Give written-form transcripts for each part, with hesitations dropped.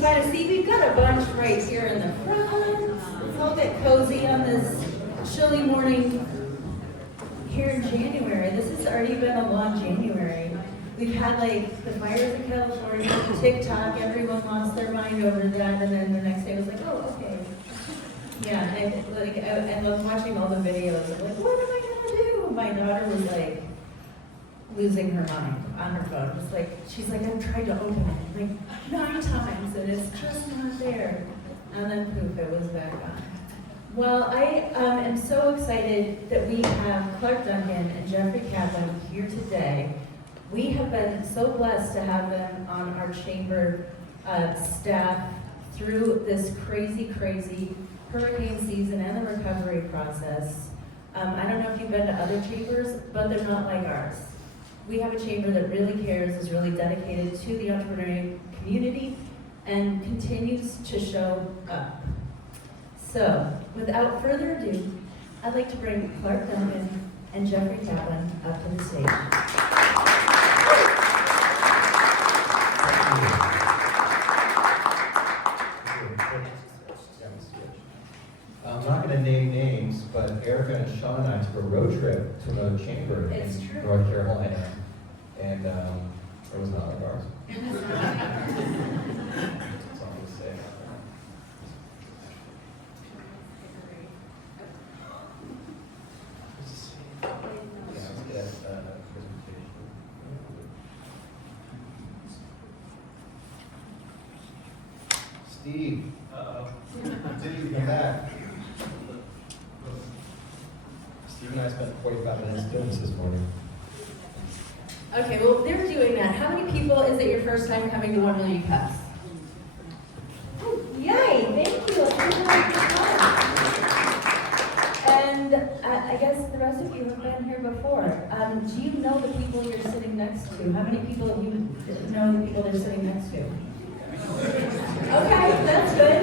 kind of see, we've got a bunch right here in the front. Let's all get cozy on this chilly morning here in January. This has already been a long January. We've had like the fires in California, TikTok, everyone lost their mind over that, and then the next day was like, oh, okay. Yeah, and like I love watching all the videos of like, what am I gonna do? My daughter was like losing her mind on her phone. It's like, she's like, I've tried to open it like 9 times and it's just not there. And then poof, it was back on. Well, I am so excited that we have Clark Duncan and Jeffrey Kaplan here today. We have been so blessed to have them on our chamber staff through this crazy hurricane season and the recovery process. I don't know if you've been to other chambers, but they're not like ours. We have a chamber that really cares, is really dedicated to the entrepreneurial community, and continues to show up. So, without further ado, I'd like to bring Clark Duncan and Jeffrey Kaplan up to the stage. I'm not going to name names, but Erica and Sean and I took a road trip to another chamber in North Carolina, and it was not like ours. That's all I'm going to say. Yeah, let's get a presentation. Steve, did you come back? Steve and I spent 45 minutes doing this morning. Okay, well, they're doing that. How many people is it your first time coming to one of the UPEPs? Oh, yay, thank you. And I guess the rest of you have been here before. Do you know the people you're sitting next to? How many people do you know the people they're sitting next to? Okay, that's good.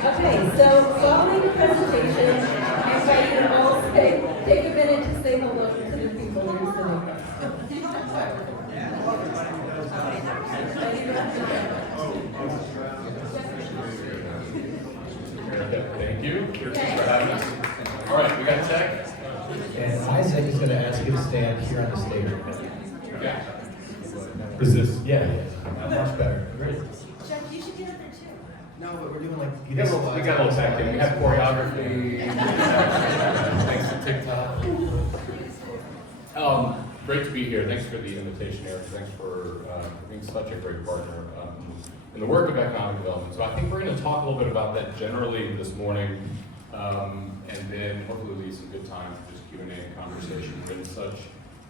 Okay, so following the presentation, I invite you to all take a minute to say hello to the people you're sitting next to. Thank you. Thanks for having us. All right, we got tech. And Isaac is going to ask you to stand here on the stage. Okay. Is this? Yeah, much better. Great. Jeff, you should get up there too. No, but we're doing like We got a little tech in. We have choreography. Thanks to TikTok. Great to be here. Thanks for the invitation, Eric. Thanks for being such a great partner in the work of economic development. So I think we're going to talk a little bit about that generally this morning, and then hopefully leave some good time for just Q&A and conversation. It's been such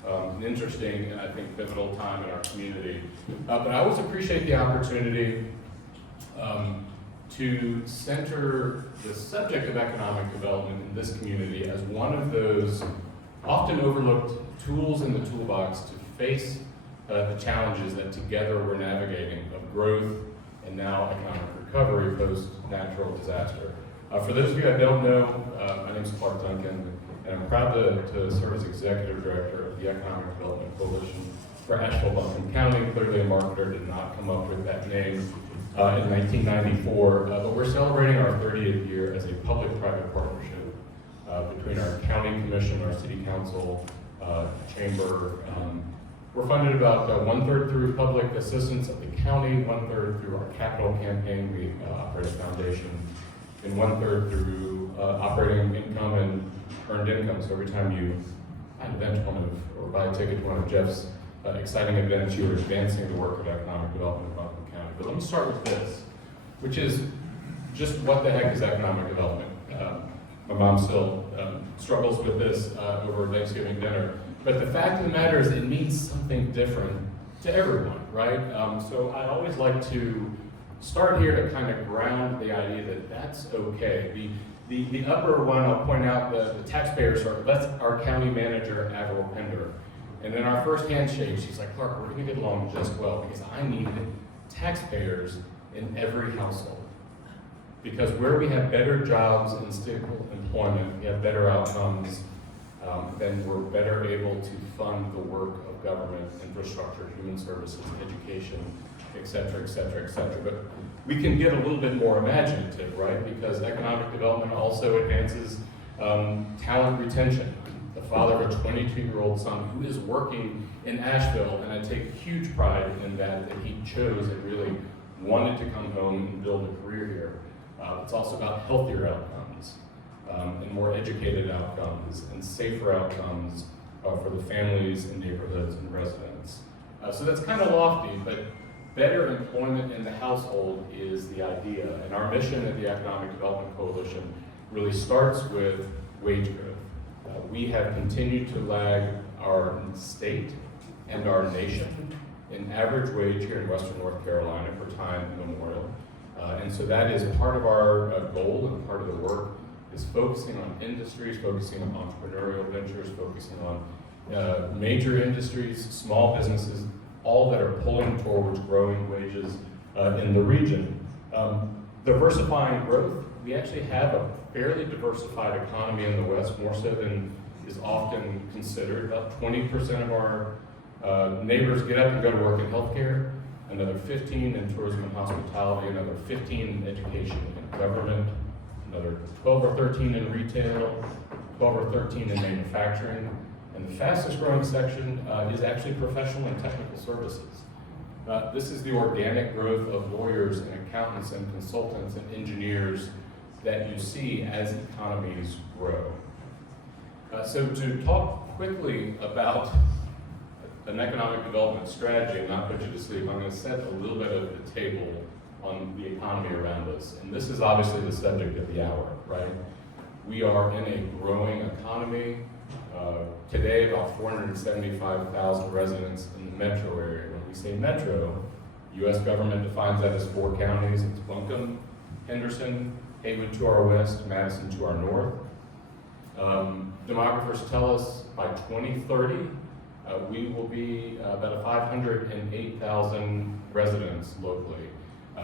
an interesting and I think pivotal time in our community. But I always appreciate the opportunity to center the subject of economic development in this community as one of those often overlooked tools in the toolbox to face the challenges that together we're navigating of growth and now economic recovery post-natural disaster. For those of you I don't know, my name is Clark Duncan, and I'm proud to serve as Executive Director of the Economic Development Coalition for Asheville, Buncombe County. Clearly a marketer did not come up with that name in 1994, but we're celebrating our 30th year as a public-private partnership between our county commission, our city council, chamber. We're funded about 1/3 through public assistance of the county, 1/3 through our capital campaign. We operate a foundation, and 1/3 through operating income and earned income. So every time you invent or buy a ticket to one of Jeff's exciting events, you are advancing the work of economic development in Buncombe County. But let me start with this, which is just what the heck is economic development? My mom still struggles with this over Thanksgiving dinner. But the fact of the matter is it means something different to everyone, right? So I always like to start here to kind of ground the idea that that's okay. The upper one, I'll point out the taxpayer circle, that's our county manager, Avril Pender. And in our first handshake, she's like, Clark, we're gonna get along just well because I need taxpayers in every household. Because where we have better jobs and stable employment, we have better outcomes, then we're better able to fund the work of of government, infrastructure, human services, education, et cetera, et cetera, et cetera. But we can get a little bit more imaginative, right? Because economic development also advances talent retention. The father of a 22-year-old son who is working in Asheville, and I take huge pride in that he chose and really wanted to come home and build a career here. It's also about healthier outcomes and more educated outcomes and safer outcomes for the families and neighborhoods and residents. So that's kind of lofty, but better employment in the household is the idea. And our mission at the Economic Development Coalition really starts with wage growth. We have continued to lag our state and our nation in average wage here in Western North Carolina for time immemorial. And so that is part of our goal, and part of the work is focusing on industries, focusing on entrepreneurial ventures, focusing on major industries, small businesses, all that are pulling towards growing wages in the region. Diversifying growth, we actually have a fairly diversified economy in the West, more so than is often considered. About 20% of our neighbors get up and go to work in healthcare, another 15 in tourism and hospitality, another 15 in education and government, another 12 or 13 in retail, 12 or 13 in manufacturing, and the fastest growing section is actually professional and technical services. This is the organic growth of lawyers and accountants and consultants and engineers that you see as economies grow. So to talk quickly about an economic development strategy and not put you to sleep, I'm going to set a little bit of the table on the economy around us. And this is obviously the subject of the hour, right? We are in a growing economy. Today, about 475,000 residents in the metro area. When we say metro, U.S. government defines that as 4 counties. It's Buncombe, Henderson, Haywood to our west, Madison to our north. Demographers tell us by 2030, we will be about 508,000 residents locally.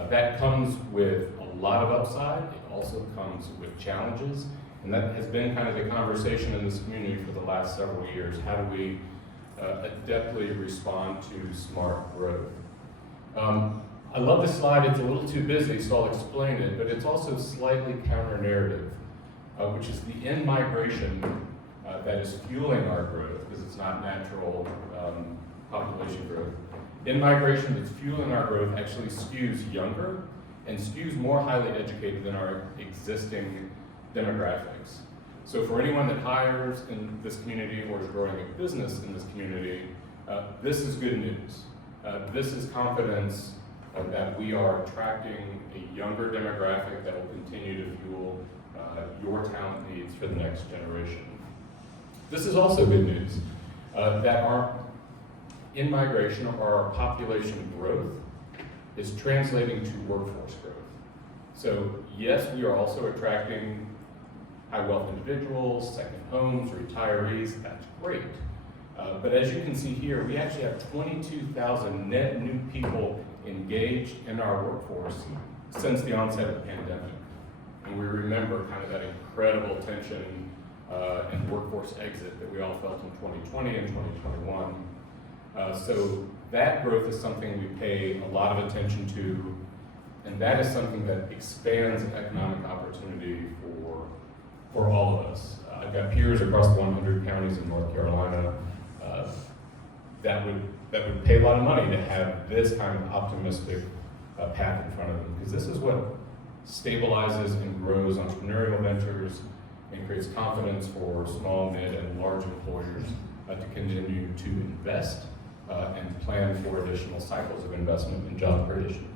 That comes with a lot of upside. It also comes with challenges. And that has been kind of the conversation in this community for the last several years. How do we adeptly respond to smart growth? I love this slide. It's a little too busy, so I'll explain it, but it's also slightly counter-narrative, which is the in-migration that is fueling our growth, because it's not natural population growth. In-migration that's fueling our growth actually skews younger and skews more highly educated than our existing demographics. So for anyone that hires in this community or is growing a business in this community, this is good news. This is confidence that we are attracting a younger demographic that will continue to fuel your talent needs for the next generation. This is also good news, that our in-migration or our population growth is translating to workforce growth. So yes, we are also attracting high wealth individuals, second homes, retirees. That's great. But as you can see here, we actually have 22,000 net new people engaged in our workforce since the onset of the pandemic. And we remember kind of that incredible tension and workforce exit that we all felt in 2020 and 2021. So that growth is something we pay a lot of attention to, and that is something that expands economic opportunity for all of us. I've got peers across the 100 counties in North Carolina that would pay a lot of money to have this kind of optimistic path in front of them, because this is what stabilizes and grows entrepreneurial ventures and creates confidence for small, mid, and large employers to continue to invest and plan for additional cycles of investment and job creation.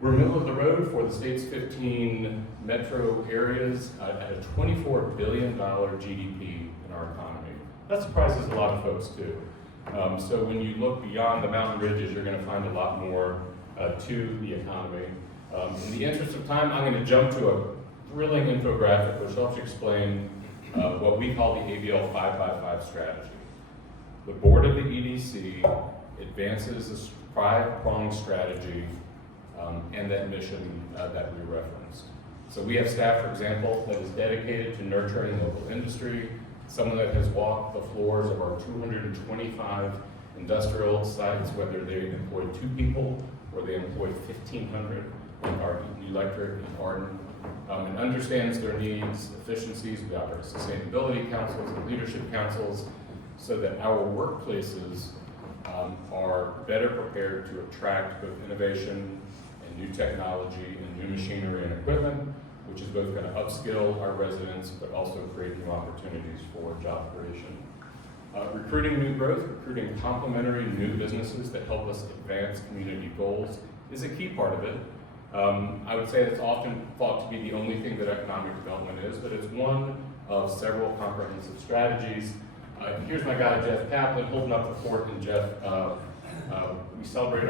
We're middle of the road for the state's 15 metro areas at a $24 billion GDP in our economy. That surprises a lot of folks too. So when you look beyond the mountain ridges, you're going to find a lot more to the economy. In the interest of time, I'm going to jump to a thrilling infographic which helps explain what we call the ABL 5x5 strategy. The board of the EDC advances this 5-pronged strategy and that mission that we referenced. So we have staff, for example, that is dedicated to nurturing local industry, someone that has walked the floors of our 225 industrial sites, whether they employ 2 people or they employ 1,500, like our Electric and Arden, and understands their needs, efficiencies. We operate sustainability councils and leadership councils so that our workplaces are better prepared to attract both innovation and new technology and new machinery and equipment, which is both going to upskill our residents but also create new opportunities for job creation. Recruiting new growth, recruiting complementary new businesses that help us advance community goals is a key part of it. I would say it's often thought to be the only thing that economic development is, but it's one of several comprehensive strategies. Here's my guy, Jeff Kaplan, holding up the fort, and Jeff, we celebrate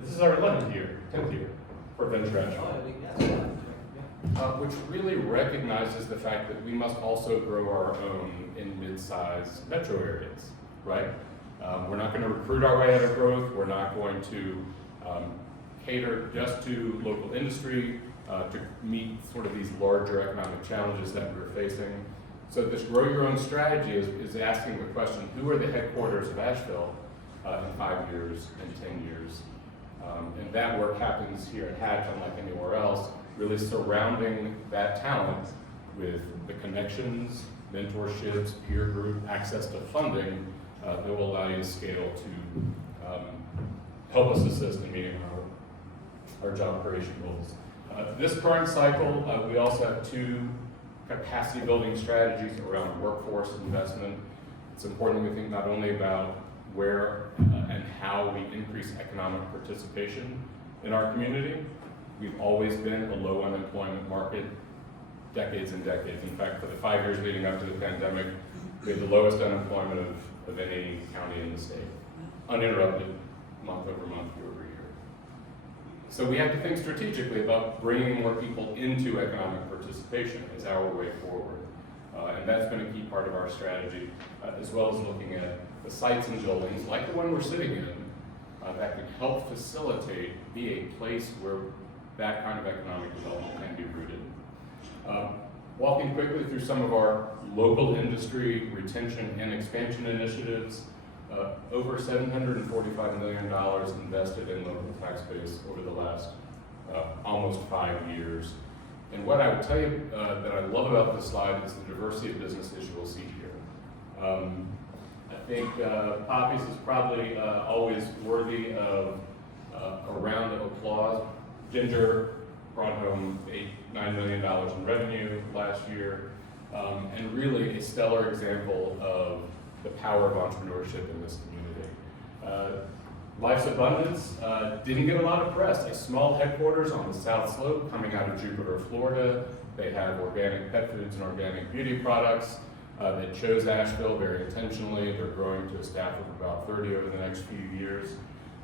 this is our 11th year, 10th year for Venture Asheville, which really recognizes the fact that we must also grow our own in mid-sized metro areas, right? We're not going to recruit our way out of growth. We're not going to cater just to local industry to meet sort of these larger economic challenges that we're facing. So this grow your own strategy is asking the question, who are the headquarters of Asheville in 5 years and 10 years? And that work happens here at Hatch, unlike anywhere else, really surrounding that talent with the connections, mentorships, peer group, access to funding that will allow you to scale to help us assist in meeting our job creation goals. This current cycle, we also have 2 capacity building strategies around workforce investment. It's important that we think not only about where and how we increase economic participation in our community. We've always been a low unemployment market, decades and decades. In fact, for the 5 years leading up to the pandemic, we had the lowest unemployment of any county in the state, uninterrupted, month over month, year over year. So we have to think strategically about bringing more people into economic participation as our way forward. And that's been a key part of our strategy, as well as looking at the sites and buildings, like the one we're sitting in, that can help facilitate, be a place where that kind of economic development can be rooted. Walking quickly through some of our local industry retention and expansion initiatives, over $745 million invested in local tax base over the last almost 5 years. And what I would tell you that I love about this slide is the diversity of businesses you will see here. I think Poppy's is probably always worthy of a round of applause. Ginger brought home $9 million in revenue last year, and really a stellar example of the power of entrepreneurship in this community. Life's Abundance didn't get a lot of press. A small headquarters on the South Slope coming out of Jupiter, Florida. They have organic pet foods and organic beauty products. They chose Asheville very intentionally. They're growing to a staff of about 30 over the next few years.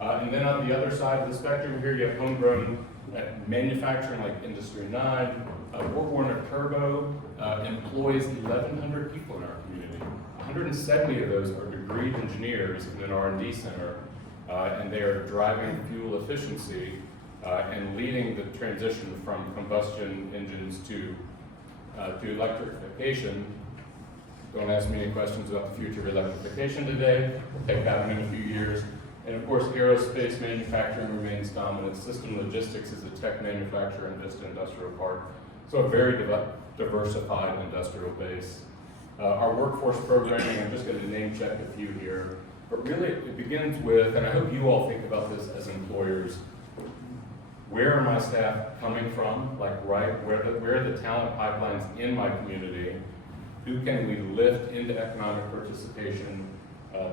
And then on the other side of the spectrum here, you have homegrown manufacturing like Industry 9. BorgWarner Turbo employs 1,100 people in our community. 170 of those are degreed engineers in an R&D center, and they are driving fuel efficiency and leading the transition from combustion engines to electrification. Don't ask me any questions about the future of electrification today. We'll take that one in a few years. And of course, aerospace manufacturing remains dominant. System Logistics is a tech manufacturer in Vista Industrial Park. So a very diversified industrial base. Our workforce programming, I'm just going to name check a few here, but really it begins with, and I hope you all think about this as employers, where are my staff coming from? Like, right, where are the talent pipelines in my community? Who can we lift into economic participation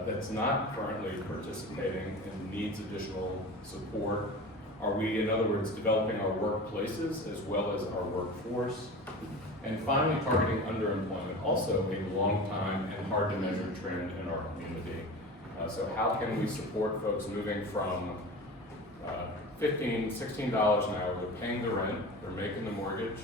that's not currently participating and needs additional support? Are we, in other words, developing our workplaces as well as our workforce? And finally, targeting underemployment, also a long time and hard to measure trend in our community. So how can we support folks moving from $15, $16 an hour, they're paying the rent, they're making the mortgage,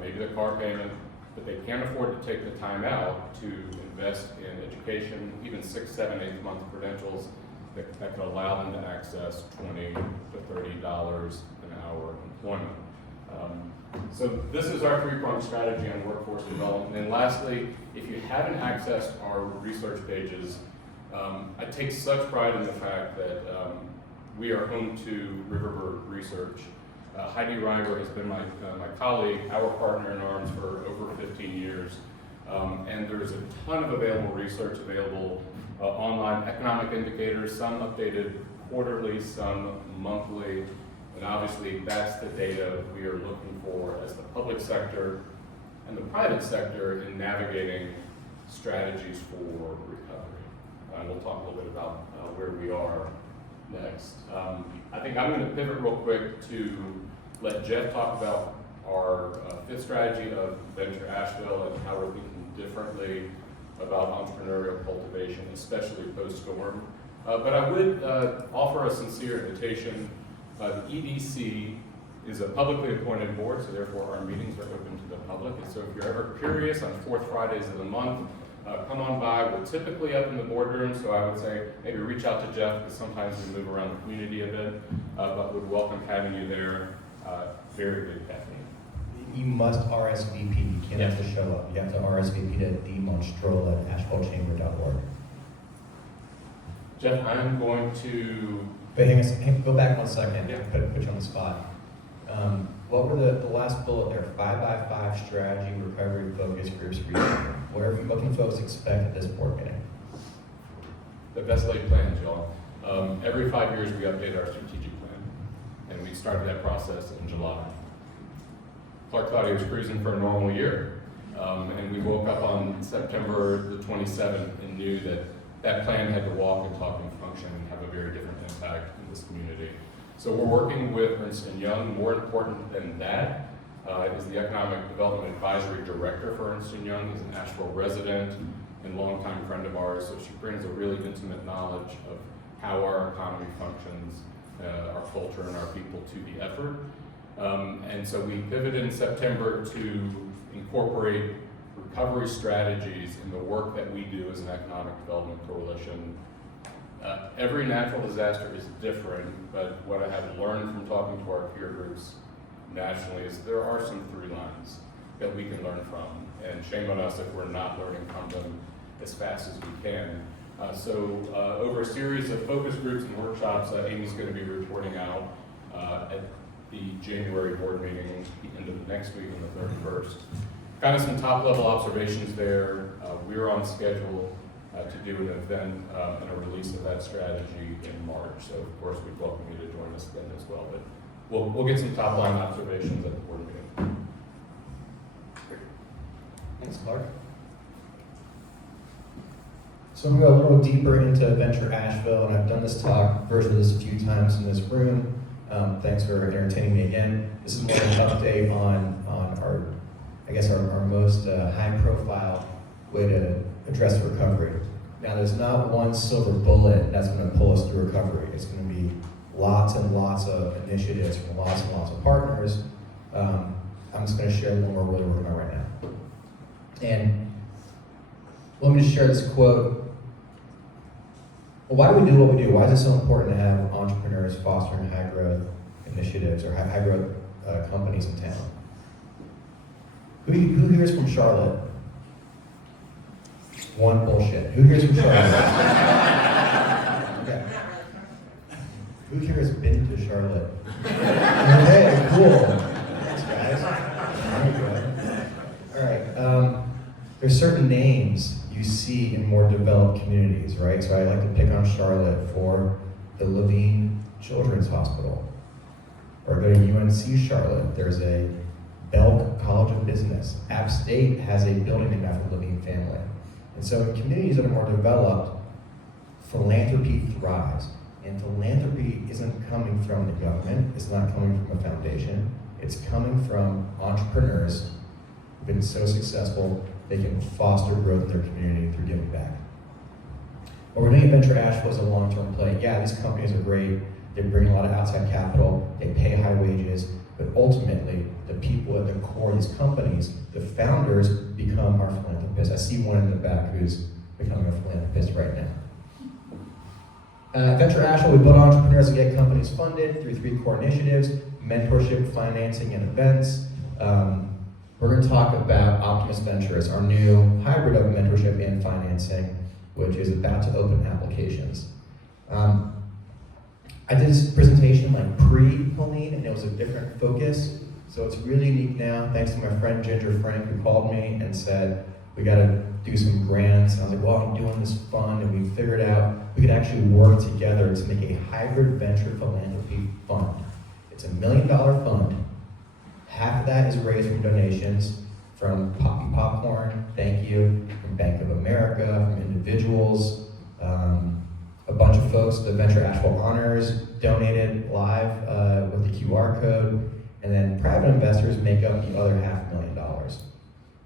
maybe the car payment, but they can't afford to take the time out to invest in education, even 6, 7, 8 month credentials that could allow them to access $20 to $30 an hour employment. So this is our three-pronged strategy on workforce development. And lastly, if you haven't accessed our research pages, I take such pride in the fact that we are home to Riverbird Research. Heidi Reiber has been my colleague, our partner in arms for over 15 years. And there's a ton of available research available online, economic indicators, some updated quarterly, some monthly. And obviously, that's the data we are looking for as the public sector and the private sector in navigating strategies for recovery. We'll talk a little bit about where we are next. I think I'm going to pivot real quick to let Jeff talk about our fifth strategy of Venture Asheville and how we're thinking differently about entrepreneurial cultivation, especially post-storm. But I would offer a sincere invitation. The EDC is a publicly appointed board, so therefore our meetings are open to the public. And so if you're ever curious, on fourth Fridays of the month, come on by. We're typically up in the boardroom, so I would say maybe reach out to Jeff, because sometimes we move around the community a bit, but would welcome having you there. Very big caffeine. You must RSVP. You can't have to show up. You have to RSVP to dmonstrol@ashevillechamber.org. Jeff, I'm going to... But go back 1 second. Yeah. Put you on the spot. What were the last bullet there? 5x5 strategy, recovery, focus groups, research. What can folks expect at this board meeting? The best laid plans, y'all. Every 5 years we update our strategic plan, and we started that process in July. Clark thought he was cruising for a normal year, and we woke up on September the 27th and knew that that plan had to walk and talk and function and have a very different impact in this community. So we're working with Ernst & Young. More important than that is the Economic Development Advisory Director for Ernst & Young. He's an Asheville resident and longtime friend of ours, so she brings a really intimate knowledge of how our economy functions, our culture, and our people to the effort. And so we pivoted in September to incorporate recovery strategies in the work that we do as an economic development coalition. Every natural disaster is different, but what I have learned from talking to our peer groups nationally is there are some through lines that we can learn from, and shame on us if we're not learning from them as fast as we can. So over a series of focus groups and workshops, Amy's going to be reporting out at the January board meeting, the end of next week on the 31st. Kind of some top-level observations there. We're on schedule to do an event and a release of that strategy in March. So, of course, we'd welcome you to join us then as well. But we'll get some top-line observations at the board meeting. Thanks, Clark. So I'm going to go a little deeper into Venture Asheville, and I've done this talk, version of this a few times in this room. Thanks for entertaining me again. This is more an update on our, I guess, our most high-profile way to address recovery. Now, there's not one silver bullet that's going to pull us through recovery. It's going to be lots and lots of initiatives from lots and lots of partners. I'm just going to share a little more where we're working on right now. And let me just share this quote. Well, why do we do what we do? Why is it so important to have entrepreneurs fostering high-growth initiatives or high-growth companies in town? Who here is from Charlotte? One bullshit. Who here is from Charlotte? Okay. Who here has been to Charlotte? Okay, cool. Thanks, guys. There you go. All right. There's certain names you see in more developed communities, right? So I like to pick on Charlotte for the Levine Children's Hospital. Or go to UNC Charlotte. There's a Belk College of Business. App State has a building named after the Levine family. And so in communities that are more developed, philanthropy thrives. And philanthropy isn't coming from the government, it's not coming from a foundation, it's coming from entrepreneurs who've been so successful they can foster growth in their community through giving back. What we're doing at Venture Asheville is a long-term play. Yeah, these companies are great, they bring a lot of outside capital, they pay high wages, but ultimately, the people at the core of these companies, the founders, become our philanthropists. I see one in the back who's becoming a philanthropist right now. Venture Asheville, we build entrepreneurs and get companies funded through 3 core initiatives: mentorship, financing, and events. We're going to talk about Optimist Ventures, our new hybrid of mentorship and financing, which is about to open applications. I did this presentation like pre-Helene, and it was a different focus. So it's really unique now, thanks to my friend Ginger Frank, who called me and said, we got to do some grants. And I was like, well, I'm doing this fund, and we figured out we could actually work together to make a hybrid venture philanthropy fund. It's $1 million fund. Half of that is raised from donations from Poppy Popcorn, thank you, from Bank of America, from individuals. A bunch of folks, the Venture Asheville Honors, donated live with the QR code, and then private investors make up the other $500,000.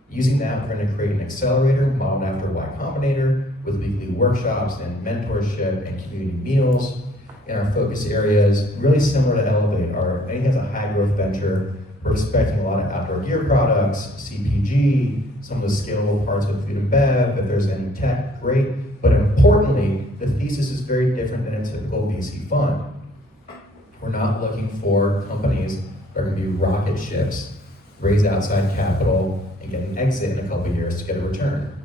Using that, we're going to create an accelerator modeled after Y Combinator with weekly workshops and mentorship and community meals. In our focus areas, really similar to Elevate, anything that's a high growth venture. We're expecting a lot of outdoor gear products, CPG, some of the scalable parts of food and bev. If there's any tech, great. But importantly, the thesis is very different than a typical VC fund. We're not looking for companies that are going to be rocket ships, raise outside capital, and get an exit in a couple of years to get a return.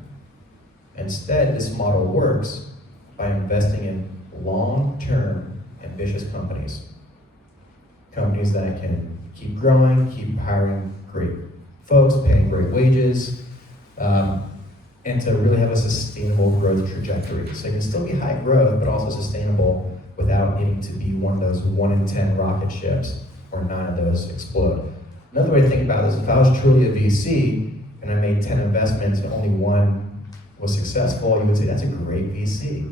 Instead, this model works by investing in long-term, ambitious companies. Companies that can keep growing, keep hiring great folks, paying great wages, and to really have a sustainable growth trajectory. So it can still be high growth, but also sustainable without needing to be one of those 1 in 10 rocket ships or 9 of those explode. Another way to think about this, if I was truly a VC and I made 10 investments and only 1 was successful, you would say that's a great VC.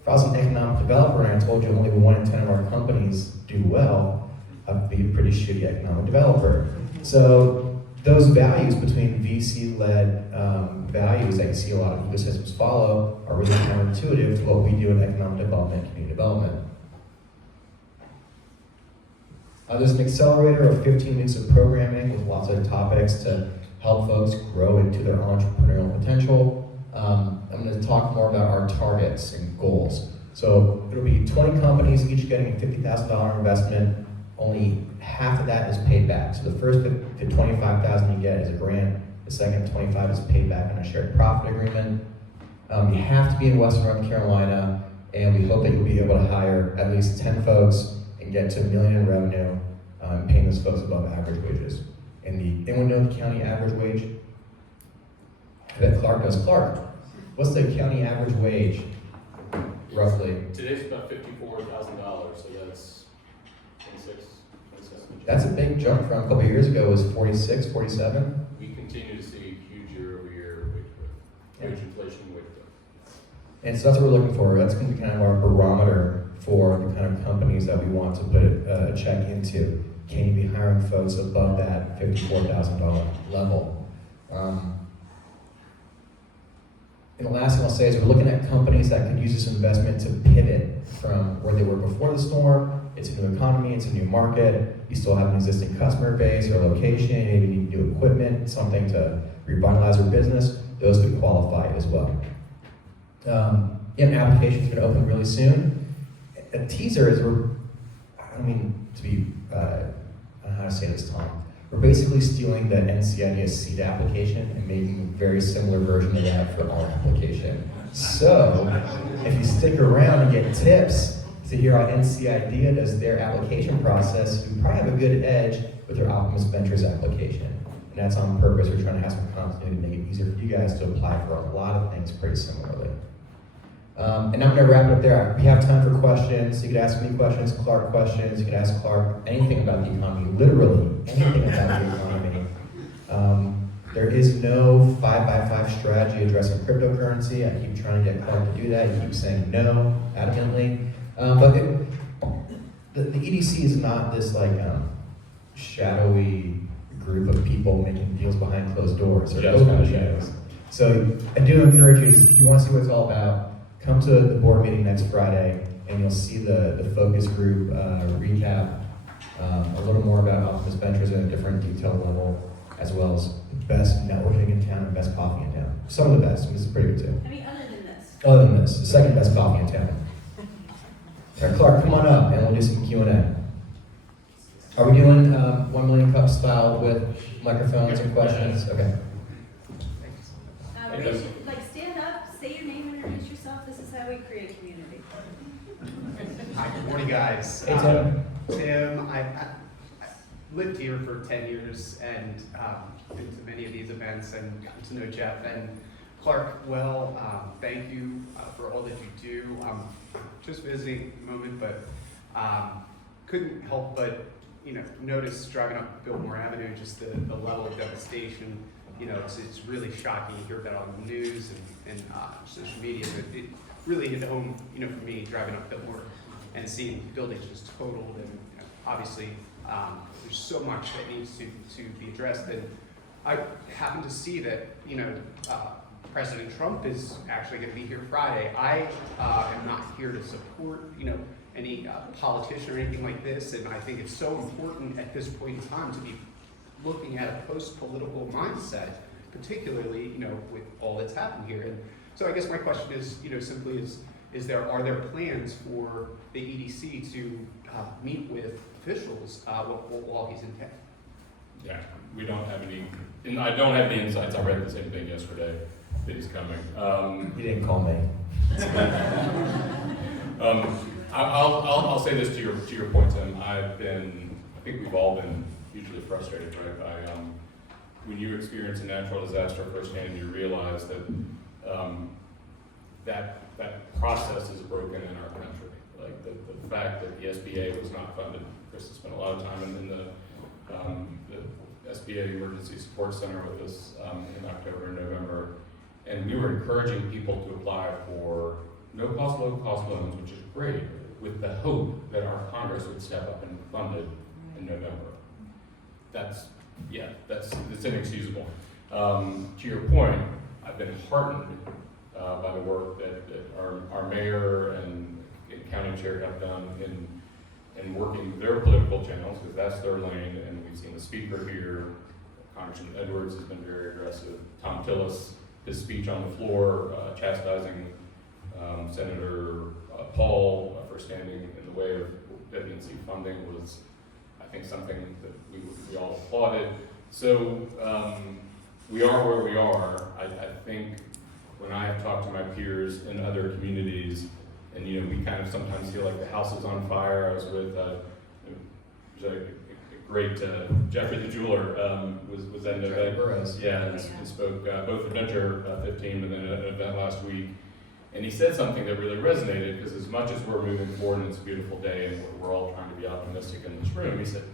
If I was an economic developer and I told you only 1 in 10 of our companies do well, I'd be a pretty shitty economic developer. So those values between VC-led values that you see a lot of ecosystems follow are really counterintuitive to what we do in economic development and community development. There's an accelerator of 15 weeks of programming with lots of topics to help folks grow into their entrepreneurial potential. I'm going to talk more about our targets and goals. So it'll be 20 companies, each getting a $50,000 investment. Only half of that is paid back. So the first $25,000 you get is a grant. The second $25,000 is paid back on a shared profit agreement. You have to be in Western North Carolina, and we hope that you'll be able to hire at least 10 folks and get to $1 million in revenue, paying those folks above average wages. Anyone know the county average wage? I bet Clark knows. Clark, what's the county average wage, roughly? Today's about $54,000, so that's 26, 27. That's a big jump from a couple of years ago. It was 46, 47. We continue to see huge year-over-year wage growth, wage inflation, wage growth. And so that's what we're looking for. That's going to be kind of our barometer for the kind of companies that we want to put a check into. Can you be hiring folks above that $54,000 level? And the last thing I'll say is we're looking at companies that could use this investment to pivot from where they were before the storm. It's a new economy, it's a new market. You still have an existing customer base or location, maybe you need new equipment, something to revitalize your business. Those could qualify as well. Application's going to open really soon. A teaser is I don't mean to be, I don't know how to say this, Tom. We're basically stealing the NCIDS seed application and making a very similar version of that for our application. So, if you stick around and get tips to hear how NCIDS does their application process, you probably have a good edge with your Optimist Ventures application. And that's on purpose. We're trying to have some continuity to make it easier for you guys to apply for a lot of things pretty similarly. And I'm going to wrap it up there. We have time for questions. You could ask me questions, Clark questions. You could ask Clark anything about the economy, literally anything about the economy. There is no 5x5 strategy addressing cryptocurrency. I keep trying to get Clark to do that. He keeps saying no, adamantly. But the EDC is not this shadowy group of people making deals behind closed doors. Or those kind of shadows. So I do encourage you, if you want to see what it's all about, come to the board meeting next Friday, and you'll see the focus group recap, a little more about Optimist Ventures at a different detail level, as well as the best networking in town and best coffee in town. Some of the best, and this is pretty good too. I mean, other than this. Other than this, the second best coffee in town. All right, Clark, come on up and we'll do some Q&A. Are we doing 1 Million Cup style with microphones and questions? Okay. Stand up, say your name, introduce yourself. This is how we create community. Hi, good morning, guys. Hey, Tim. Tim, I lived here for 10 years and been to many of these events and gotten to know Jeff and Clark well. Thank you for all that you do. Just visiting a moment, but couldn't help but notice driving up Biltmore Avenue, just the level of devastation. It's really shocking to hear about on the news and social media, but it really hit home, for me, driving up Biltmore and seeing buildings just totaled. And obviously, there's so much that needs to be addressed. And I happen to see that, President Trump is actually going to be here Friday. I am not here to support, any politician or anything like this. And I think it's so important at this point in time to be looking at a post-political mindset, particularly, with all that's happened here. And so I guess my question is, simply are there plans for the EDC to meet with officials while he's in town? Yeah, we don't have any, and I don't have the insights. I read the same thing yesterday that he's coming. You didn't call me. I'll say this to your point, Tim. I think we've all been hugely frustrated, right, by when you experience a natural disaster firsthand, you realize that that process is broken in our country. Like the fact that the SBA was not funded. Chris has spent a lot of time in the SBA Emergency Support Center with us in October and November, and we were encouraging people to apply for no-cost, low-cost loans, which is great, with the hope that our Congress would step up and fund it in November. That's inexcusable. To your point, I've been heartened by the work that our mayor and county chair have done in working their political channels, because that's their lane, and we've seen the speaker here. Congressman Edwards has been very aggressive. Tom Tillis, his speech on the floor, chastising Senator Paul for standing in the way of WNC funding was, I think, something that we all applauded. So we are where we are. I think when I have talked to my peers in other communities, and we kind of sometimes feel like the house is on fire. I was with a great Jeffrey the jeweler was at an event, and spoke both at Venture 15 and then at an event last week. And he said something that really resonated, because as much as we're moving forward and it's a beautiful day and we're all trying to be optimistic in this room, he said,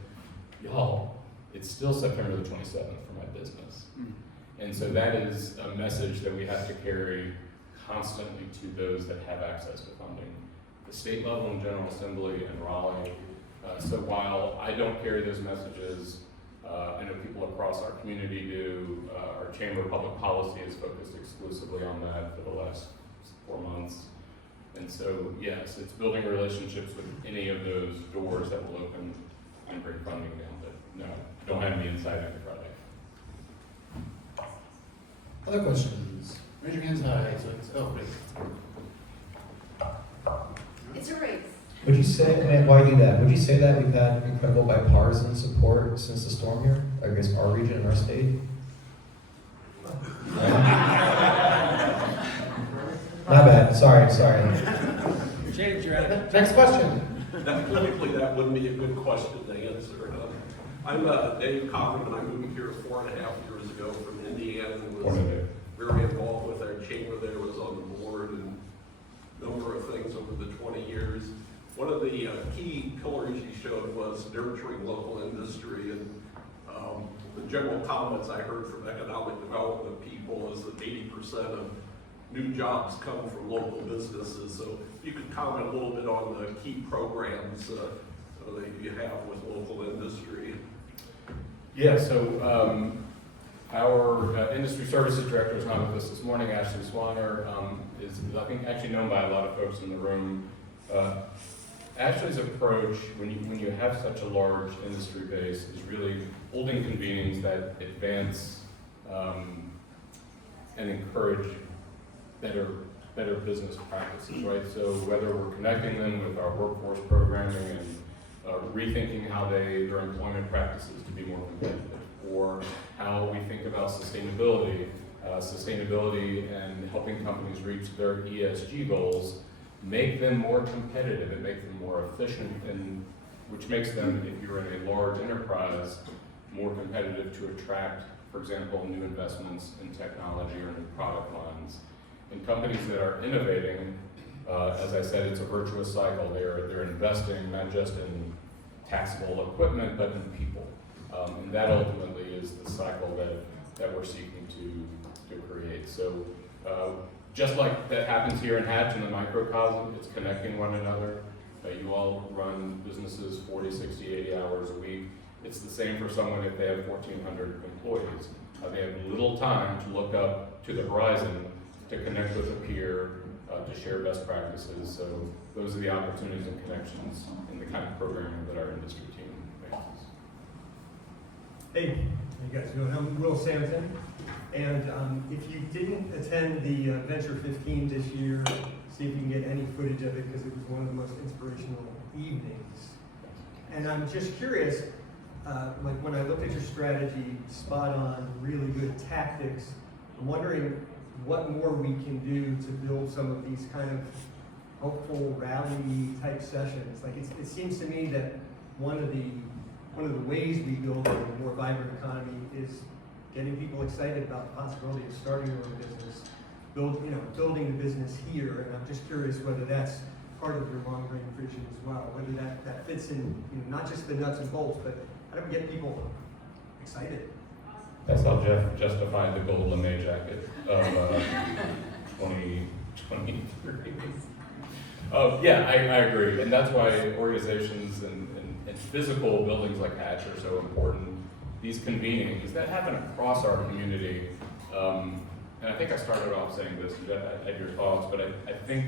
y'all, it's still September the 27th for my business. And so that is a message that we have to carry constantly to those that have access to funding. The state level and General Assembly and Raleigh. So while I don't carry those messages, I know people across our community do. Our Chamber of Public Policy is focused exclusively on that for the last 4 months. And so, yes, it's building relationships with any of those doors that will open and bring funding down. But no, don't have any insight into Friday. Other questions? Raise your hands high. Great. It's a race. Would you say, why do that? Would you say that we've had incredible bipartisan support since the storm here? I guess our region and our state? My bad, sorry. Change your attitude. Next question. Politically, that wouldn't be a good question to answer. I'm Dave Kaplan, and I moved here 4.5 years ago from Indiana, and was very involved with our chamber there, was on the board, and a number of things over the 20 years. One of the key pillars you showed was nurturing local industry, and the general comments I heard from economic development people is that 80% of new jobs come from local businesses. So if you could comment a little bit on the key programs that you have with local industry. Yeah, so our industry services director is not with us this morning. Ashley Swanger is, I think, actually known by a lot of folks in the room. Ashley's approach, when you have such a large industry base, is really holding convenings that advance and encourage better better business practices, right? So whether we're connecting them with our workforce programming and rethinking how their employment practices to be more competitive, or how we think about sustainability and helping companies reach their ESG goals, make them more competitive and make them more efficient, and which makes them, if you're in a large enterprise, more competitive to attract, for example, new investments in technology or new product lines. And companies that are innovating, as I said, it's a virtuous cycle. They're investing not just in taxable equipment, but in people. And that ultimately is the cycle that we're seeking to create. So just like that happens here in Hatch in the microcosm, it's connecting one another. You all run businesses 40, 60, 80 hours a week. It's the same for someone if they have 1,400 employees. They have little time to look up to the horizon, to connect with a peer, to share best practices. So those are the opportunities and connections in the kind of programming that our industry team faces. Hey, you guys know I'm Will Sampson, and if you didn't attend the Venture 15 this year, see if you can get any footage of it, because it was one of the most inspirational evenings. And I'm just curious, like when I look at your strategy, spot on, really good tactics, I'm wondering what more we can do to build some of these kind of hopeful rally type sessions. Like it seems to me that one of the ways we build a more vibrant economy is getting people excited about the possibility of starting their own business, building the business here. And I'm just curious whether that's part of your long-range vision as well, whether that fits in, not just the nuts and bolts, but how do we get people excited? That's how Jeff justified the gold lame jacket of 2023. Yeah, I agree. And that's why organizations and physical buildings like Hatch are so important. These convenings that happen across our community. And I think I started off saying this, Jeff, I had your thoughts, but I think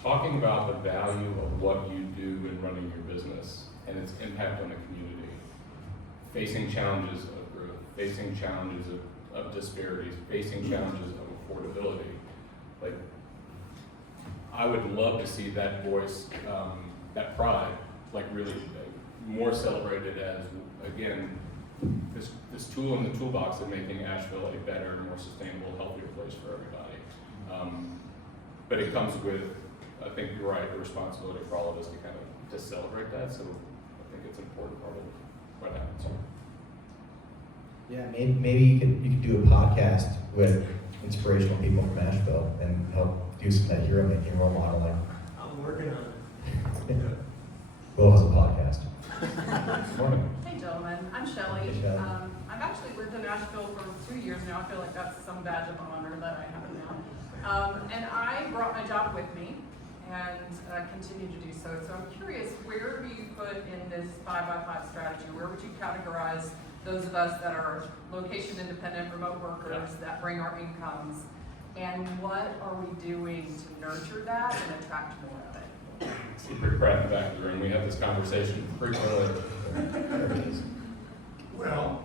talking about the value of what you do in running your business and its impact on the community, facing challenges of growth, facing challenges of disparities, facing challenges of affordability. Like, I would love to see that voice, that pride, like really more celebrated as, again, this tool in the toolbox of making Asheville a better, more sustainable, healthier place for everybody. But it comes with, I think you're right, the responsibility for all of us to celebrate that. So I think it's an important part of what happens here. Yeah, maybe you could do a podcast with inspirational people from Asheville and help do some of that hero making, role modeling. I'm working on it. Will has a podcast. Morning. Hey gentlemen, I'm Shelley. Hey, Shelley. I've actually lived in Asheville for 2 years now. I feel like that's some badge of honor that I have now. And I brought my job with me and continue to do so. So I'm curious, where do you put in this 5x5 strategy? Where would you categorize those of us that are location independent remote workers that bring our incomes? And what are we doing to nurture that and attract more of it? Secret crowd in the back of the room. We have this conversation frequently. Well,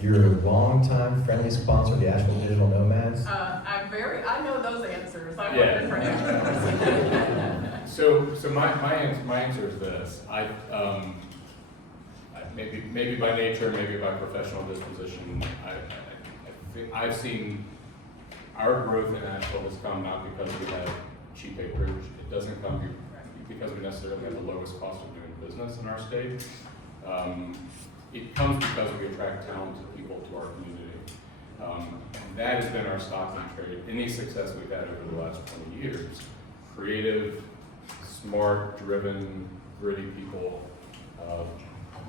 you're a longtime friendly sponsor of the Asheville Digital Nomads. I know those answers. I Yeah. want different answers. So my answer is this. Maybe by nature, maybe by professional disposition, I've seen our growth in Asheville has come not because we have cheap acreage. It doesn't come because we necessarily have the lowest cost of doing business in our state. It comes because we attract talented people to our community. That has been our stock in trade. Any success we've had over the last 20 years, creative, smart, driven, gritty people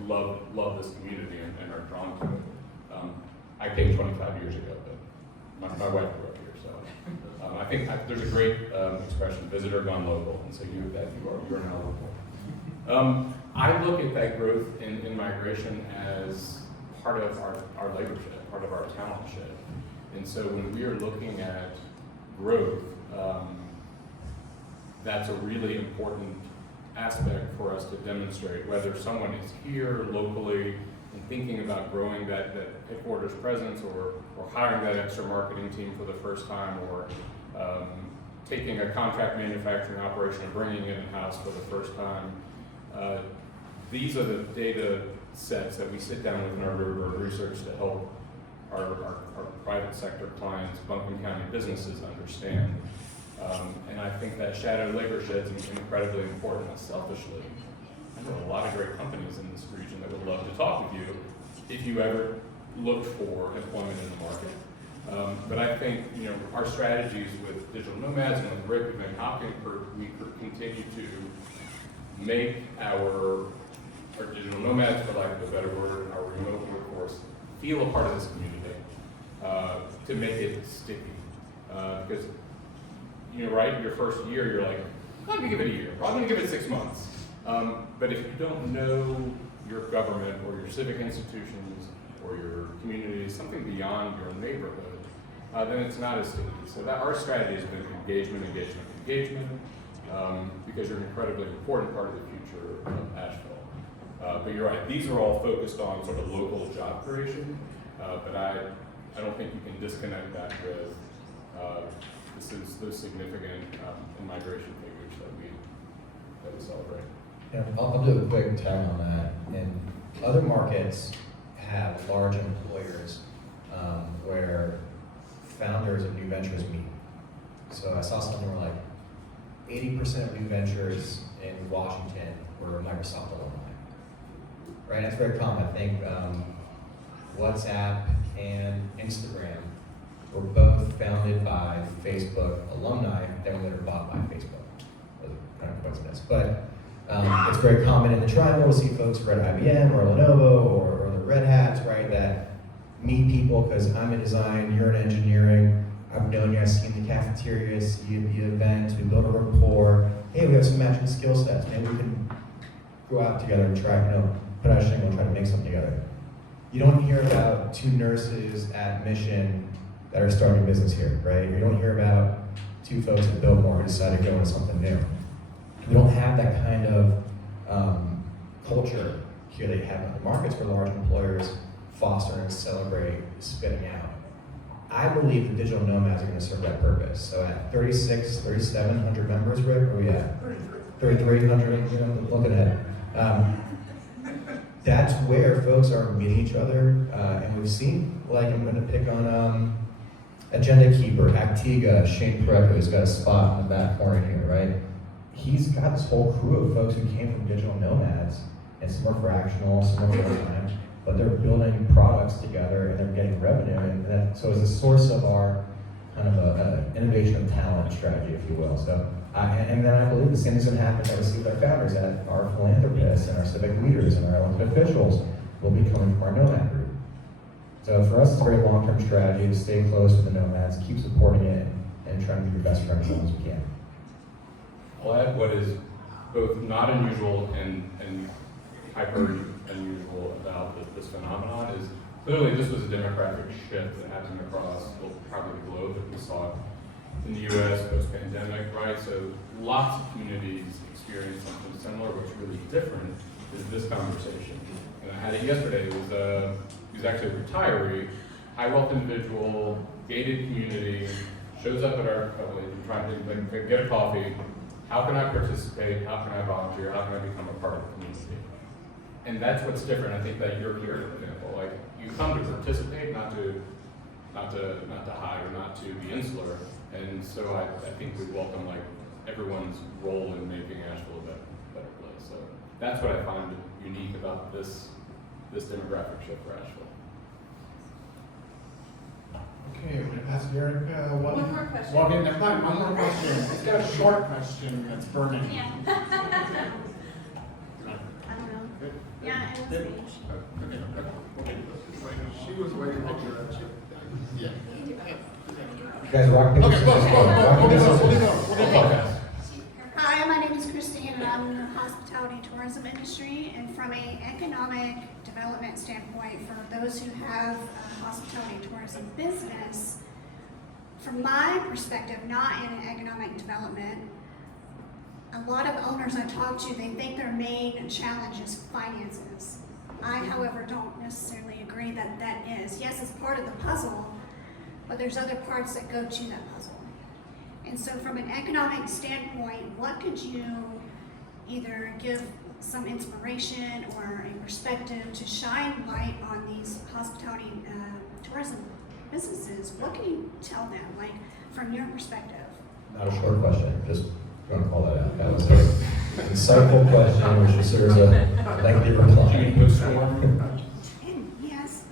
love this community and are drawn to it. I came 25 years ago, but my wife grew up here, so I think there's a great expression, visitor gone local, and so you're now local. I look at that growth in migration as part of our labor shed, part of our talent shed. And so when we are looking at growth, that's a really important aspect for us to demonstrate, whether someone is here locally thinking about growing that headquarters presence, or hiring that extra marketing team for the first time, or taking a contract manufacturing operation and bringing it in-house for the first time. These are the data sets that we sit down with in our real-world research to help our private sector clients, Buncombe County businesses understand. And I think that shadow labor shed is incredibly important. Selfishly, I know a lot of great companies in this region that would love to talk with you if you ever looked for employment in the market. But I think, our strategies with digital nomads and with Rick and how can we continue to make our digital nomads, for lack of a better word, our remote workforce, feel a part of this community, to make it sticky. Because, right, your first year, you're like, I'm gonna give it a year, or I'm gonna give it 6 months. But if you don't know your government or your civic institutions or your community, something beyond your neighborhood, then it's not as sticky. So that our strategy has been engagement, because you're an incredibly important part of the future of Asheville. But you're right, these are all focused on sort of local job creation, but I don't think you can disconnect that with those significant immigration figures that we celebrate. Yeah, I'll do a quick tag on that. And other markets have large employers where founders of new ventures meet. So I saw something where like 80% of new ventures in Washington were Microsoft alumni. Right, that's very common. I think WhatsApp and Instagram were both founded by Facebook alumni that were later bought by Facebook. It was kind of a coincidence. But it's very common in the Triangle to see folks who are at IBM or Lenovo or the Red Hats, right, that meet people because I'm in design, you're in engineering, I've known you, I've seen the cafeteria, see the events, we build a rapport. Hey, we have some matching skill sets. Maybe we can go out together and try, put out a shingle and try to make something together. You don't hear about two nurses at Mission that are starting a business here, right? You don't hear about two folks at Biltmore who decided to go into something new. We don't have that kind of culture here that you have in other markets where large employers foster and celebrate spitting out. I believe the digital nomads are going to serve that purpose. So at 3,700 members, Rick, where are we at? 3,300, looking ahead. That's where folks are meeting each other, and we've seen, like, I'm going to pick on Agenda Keeper, Actiga, Shane Pareto, who's got a spot in the back corner here, right? He's got this whole crew of folks who came from digital nomads, and some are fractional, some are full-time, but they're building products together and they're getting revenue, so it's a source of our kind of innovation of talent strategy, if you will. So, and then I believe the same thing's going to happen that we see with our founders, that our philanthropists and our civic leaders and our elected officials will be coming from our nomad group. So for us, it's a very long-term strategy to stay close with the nomads, keep supporting it, and try to be your best friend as long as we can. I'll add what is both not unusual and hyper unusual about this phenomenon is clearly this was a demographic shift that happened across probably the globe, that we saw it in the US post-pandemic, right? So lots of communities experienced something similar. What's really different is this conversation. And I had it yesterday. It was he was actually a retiree, high wealth individual, gated community, shows up at our company trying to get a coffee. How can I participate? How can I volunteer? How can I become a part of the community? And that's what's different. I think that you're here, for example. Like, you come to participate, not to hide or not to be insular. And so I think we welcome like everyone's role in making Asheville a better place. So that's what I find unique about this demographic shift for Asheville. Okay, we're gonna pass it to Eric. One more question. Well, okay, never mind, one more question. It's got a short question that's burning. Yeah. I don't know. Good. Yeah, it was Good. me. Okay. She was waiting on that. Yeah. You guys rock paper, Okay, scissors, rock, paper, scissors. We'll podcast. Hi, my name is Christine, and I'm in the hospitality tourism industry. And from an economic development standpoint, for those who have a hospitality tourism business, from my perspective, not in economic development, a lot of owners I talk to, they think their main challenge is finances. I, however, don't necessarily agree that that is. Yes, it's part of the puzzle, but there's other parts that go to that puzzle. And so from an economic standpoint, what could you either give some inspiration or a perspective to shine light on these hospitality tourism businesses? What can you tell them, like, from your perspective? Not a short question, just going to call that out. That was an insightful question, which deserves a lengthy reply. Yes,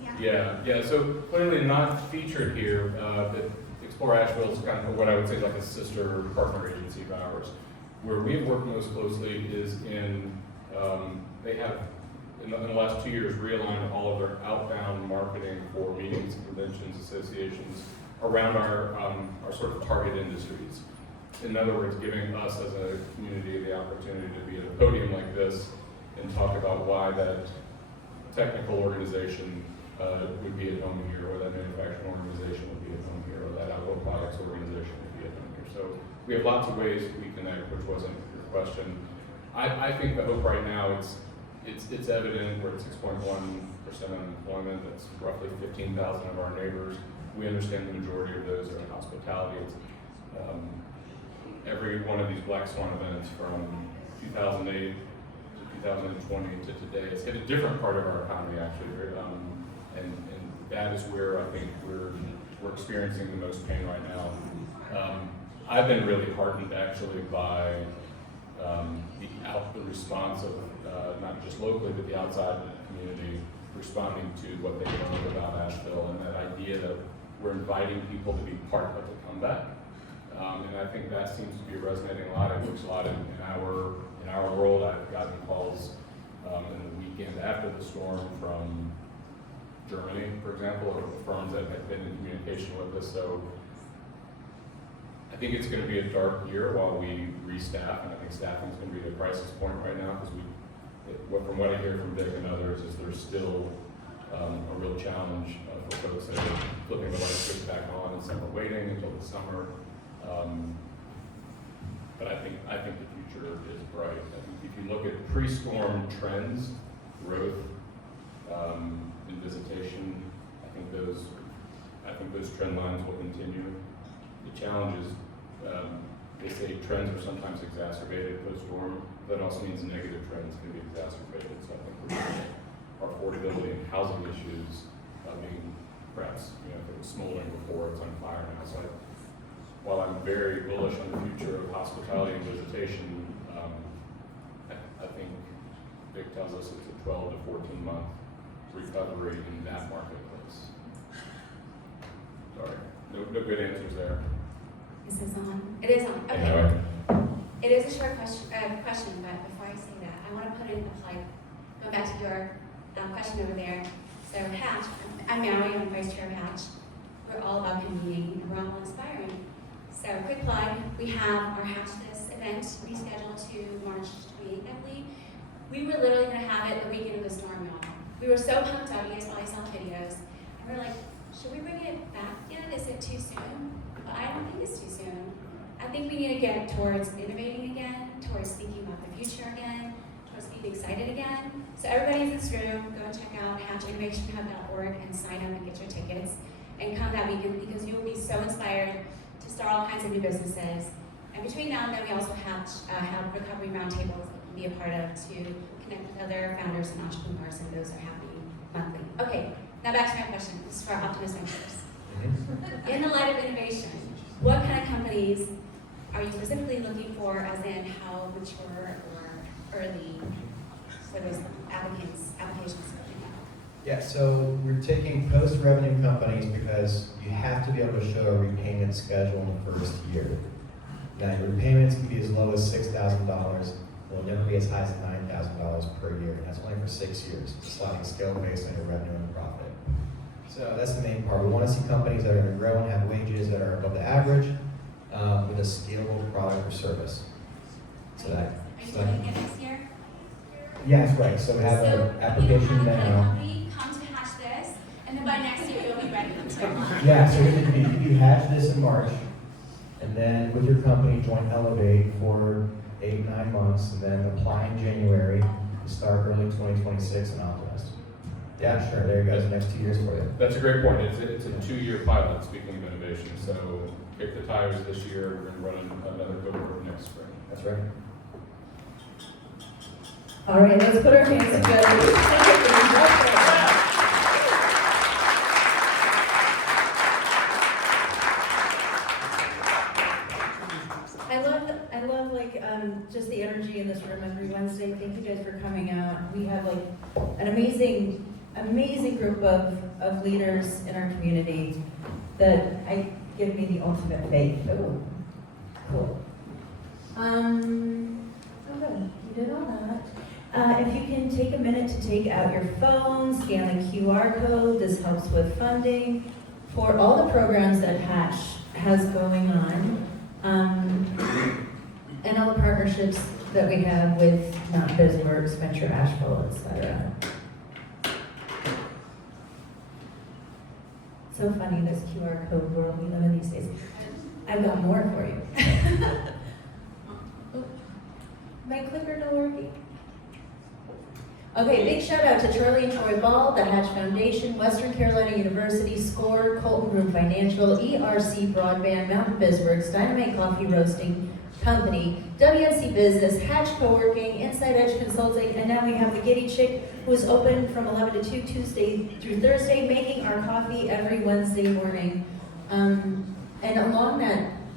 Yeah, so clearly not featured here, but Explore Asheville is kind of what I would say is like a sister partner agency of ours. Where we've worked most closely is in, they have, in the last 2 years, realigned all of their outbound marketing for meetings, conventions, associations around our sort of target industries. In other words, giving us as a community the opportunity to be at a podium like this and talk about why that technical organization would be at home here, or that manufacturing organization would be at home here, or that outdoor products organization would be at home here. So we have lots of ways we connect, which wasn't your question. I think the hope right now, it's evident. We're at 6.1% unemployment. That's roughly 15,000 of our neighbors. We understand the majority of those are in hospitality. It's, every one of these Black Swan events from 2008 to 2020 to today, it's hit a different part of our economy actually, and that is where I think we're experiencing the most pain right now. I've been really heartened actually by the response of not just locally but the outside community responding to what they know about Asheville, and that idea that we're inviting people to be part of the comeback. And I think that seems to be resonating a lot. It works a lot in our world. I've gotten calls in the weekend after the storm from Germany, for example, or firms that have been in communication with us. So I think it's going to be a dark year while we restaff, and I think staffing is going to be the crisis point right now because from what I hear from Dick and others, is there's still a real challenge for folks that are flipping the light switch back on and some are waiting until the summer. But I think the future is bright. I think if you look at pre-storm trends, growth, in visitation, I think those trend lines will continue. The challenge is, they say trends are sometimes exacerbated post-storm. That also means negative trends can be exacerbated. So I think we're seeing our affordability and housing issues being perhaps, if it was smoldering before, it's on fire now. So while I'm very bullish on the future of hospitality and visitation, I think Vic tells us it's a 12 to 14 month recovery in that marketplace. Sorry, no good answers there. Is this on? It is on. Okay. Anyway. It is a short question, but before I say that, I want to put in a plug. Go back to your question over there. So Hatch, I'm Mallory, I'm Vice Chair of Hatch. We're all about convening and we're all inspiring. So quick plug, we have our Hatch This event rescheduled to March 28th, I believe. We were literally going to have it the weekend of the storm, y'all. We were so pumped up, you guys probably saw the videos. And we're like, should we bring it back yet? Is it too soon? But I don't think it's too soon. I think we need to get towards innovating again, towards thinking about the future again, towards being excited again. So everybody in this room, go and check out hatchinnovationhub.org and sign up and get your tickets. And come that weekend because you will be so inspired to start all kinds of new businesses. And between now and then, we also have recovery roundtables that you can be a part of to connect with other founders and entrepreneurs, and those are happening monthly. Okay, now back to my question. This is for Optimist Ventures. In the light of innovation, what kind of companies are you specifically looking for, as in how mature or early for those applications going out? Yeah, so we're taking post-revenue companies because you have to be able to show a repayment schedule in the first year. Now, your repayments can be as low as $6,000. They'll never be as high as $9,000 per year, and that's only for 6 years. It's a sliding scale based on your revenue and profit. So that's the main part. We want to see companies that are going to grow and have wages that are above the average with a scalable product or service. So that. Are you doing it next year? Yeah, that's right. So we have an application now. Come to Hatch This, and then by next year you'll be ready to Yeah, so you hatch this in March, and then with your company join Elevate for 8-9 months, and then apply in January, to start early 2026 in Optimist. Yeah, sure, there you go, the next 2 years for you. That's a great point. It's a 2-year pilot, speaking of innovation. So kick the tires this year, we're going to run another cohort next spring. That's right. All right, let's put our hands together. I love just the energy in this room every Wednesday. Thank you guys for coming out. We have like an amazing group of leaders in our community that give me the ultimate faith. Oh, cool. Okay, you did all that. If you can take a minute to take out your phone, scan the QR code. This helps with funding for all the programs that Hatch has going on. And all the partnerships that we have with Mount Bismarck, Venture Asheville, etc. So funny, this QR code world we live in these days. I've got more for you. My clicker not working? Okay, big shout out to Charlie and Troy Ball, the Hatch Foundation, Western Carolina University, SCORE, Colton Group Financial, ERC Broadband, Mountain Bismarck, Dynamite Coffee Roasting Company, WNC Business, Hatch Co-working, Inside Edge Consulting, and now we have the Giddy Chick, who is open from 11 to 2 Tuesday through Thursday, making our coffee every Wednesday morning. And along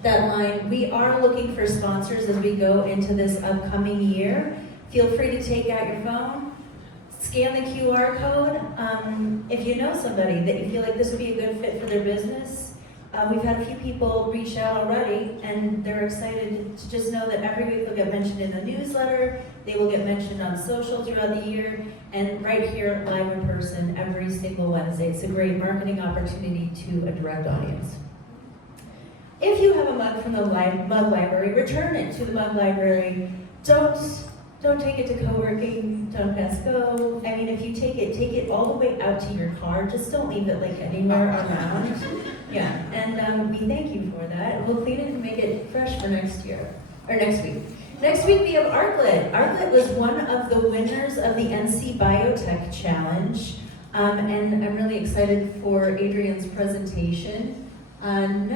that line, we are looking for sponsors as we go into this upcoming year. Feel free to take out your phone, scan the QR code. If you know somebody that you feel like this would be a good fit for their business, we've had a few people reach out already, and they're excited to just know that every week they'll get mentioned in the newsletter, they will get mentioned on social throughout the year, and right here live in person every single Wednesday. It's a great marketing opportunity to a direct audience. If you have a mug from the mug library, return it to the mug library. Don't take it to co-working, don't pass go. I mean, if you take it all the way out to your car. Just don't leave it like anywhere around. Yeah, and we thank you for that. We'll clean it and make it fresh for next year, or next week. Next week we have ArcLit. ArcLit was one of the winners of the NC Biotech Challenge. And I'm really excited for Adrian's presentation. And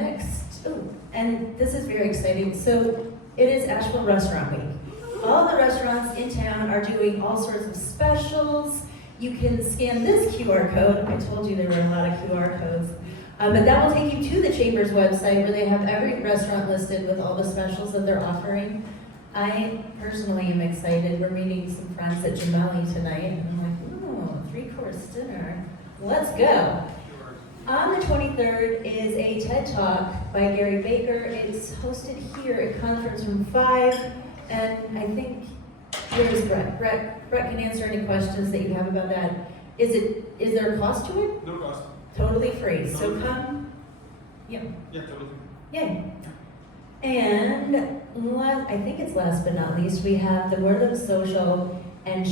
this is very exciting. So it is Asheville Restaurant Week. All the restaurants in town are doing all sorts of specials. You can scan this QR code. I told you there were a lot of QR codes. But that will take you to the Chamber's website where they have every restaurant listed with all the specials that they're offering. I personally am excited. We're meeting some friends at Gemelli tonight, and I'm like, ooh, 3-course dinner. Let's go. On the 23rd is a TED Talk by Gary Baker. It's hosted here at Conference Room 5. And I think, here's Brett. Brett can answer any questions that you have about that. Is there a cost to it? No cost. Totally free. So Totally free. come. Yeah. Yeah, totally. Yay. And I think it's last but not least, we have the Wortham Social and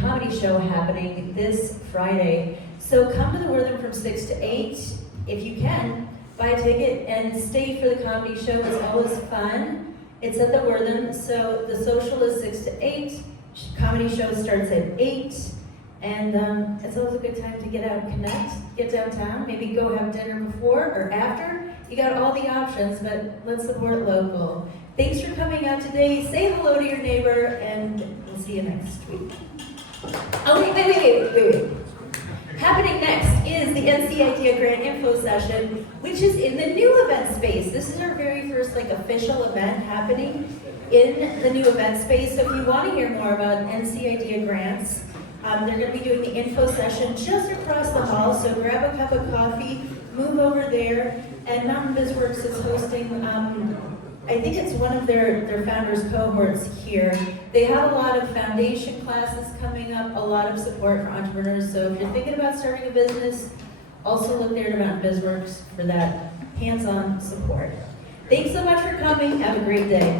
Comedy Show happening this Friday. So come to the Wortham from 6 to 8 if you can. Buy a ticket and stay for the comedy show. It's always fun. It's at the Wortham, so the social is 6 to 8, comedy show starts at 8, and it's always a good time to get out and connect, get downtown, maybe go have dinner before or after. You got all the options, but let's support local. Thanks for coming out today. Say hello to your neighbor, and we'll see you next week. Oh, wait. Happening next is the NC Idea Grant Info Session, which is in the new event space. This is our very first official event happening in the new event space. So if you want to hear more about NC Idea Grants, they're going to be doing the info session just across the hall. So grab a cup of coffee, move over there, and Mountain BizWorks is hosting, I think it's one of their founders cohorts here. They have a lot of foundation classes coming up, a lot of support for entrepreneurs. So if you're thinking about starting a business, also look there to Mountain BizWorks for that hands-on support. Thanks so much for coming. Have a great day.